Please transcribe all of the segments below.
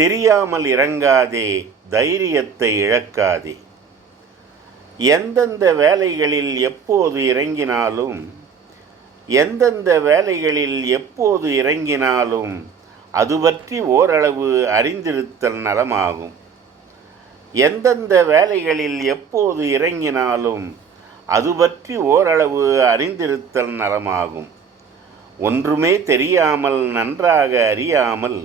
தெரியாமல் இறங்காதே தைரியத்தை இழக்காதே. எந்தெந்த வேலைகளில் எப்போது இறங்கினாலும் எந்தெந்த வேலைகளில் எப்போது இறங்கினாலும் அது பற்றி ஓரளவு அறிந்திருத்தல் நலமாகும். எந்தெந்த வேலைகளில் எப்போது இறங்கினாலும் அது பற்றி ஓரளவு அறிந்திருத்தல் நலமாகும். ஒன்றுமே தெரியாமல் நன்றாக அறியாமல்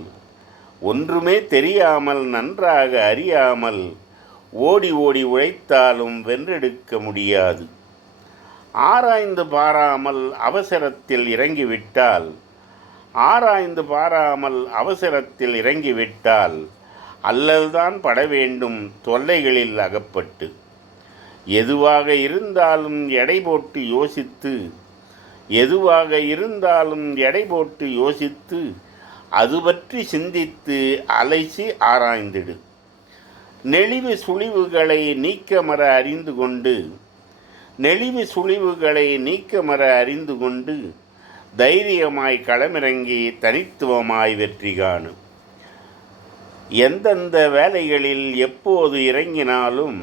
ஒன்றுமே தெரியாமல் நன்றாக அறியாமல் ஓடி ஓடி உழைத்தாலும் வென்றெடுக்க முடியாது. ஆராய்ந்து பாராமல் அவசரத்தில் இறங்கிவிட்டால் ஆராய்ந்து பாராமல் அவசரத்தில் இறங்கிவிட்டால் அல்லல்தான் பட வேண்டும் தொல்லைகளில் அகப்பட்டு. எதுவாக இருந்தாலும் எடை போட்டு யோசித்து எதுவாக இருந்தாலும் எடை போட்டு யோசித்து அது பற்றி சிந்தித்து அலைசி ஆராய்ந்திடு. நெளிவு சுழிவுகளை நீக்கமர அறிந்து கொண்டு நெளிவு சுழிவுகளை நீக்கமர அறிந்து கொண்டு தைரியமாய் களமிறங்கி தனித்துவமாய் வெற்றி காணும் எந்தெந்த வேலைகளில் எப்போது இறங்கினாலும்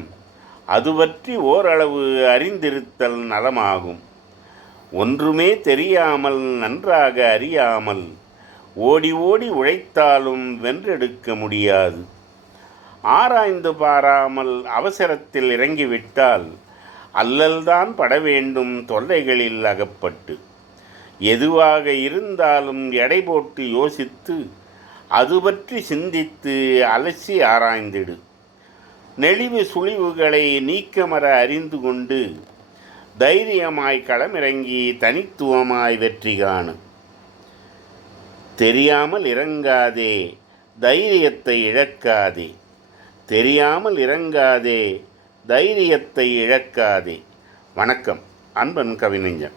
அது பற்றி ஓரளவு அறிந்திருத்தல் நலமாகும். ஒன்றுமே தெரியாமல் நன்றாக அறியாமல் ஓடி ஓடி உழைத்தாலும் வென்றெடுக்க முடியாது. ஆராய்ந்து பாராமல் அவசரத்தில் இறங்கிவிட்டால் அல்லல்தான் பட வேண்டும் தொல்லைகளில் அகப்பட்டு. எதுவாக இருந்தாலும் எடை போட்டு யோசித்து அது பற்றி சிந்தித்து அலசி ஆராய்ந்திடு. நெளிவு சுழிவுகளை நீக்கமர அறிந்து கொண்டு தைரியமாய் களமிறங்கி தனித்துவமாய் வெற்றி காணும் தெரியாமல் இறங்காதே தைரியத்தை இழக்காதே. தெரியாமல் இறங்காதே தைரியத்தை இழக்காதே. வணக்கம். அன்பன் கவிஞன்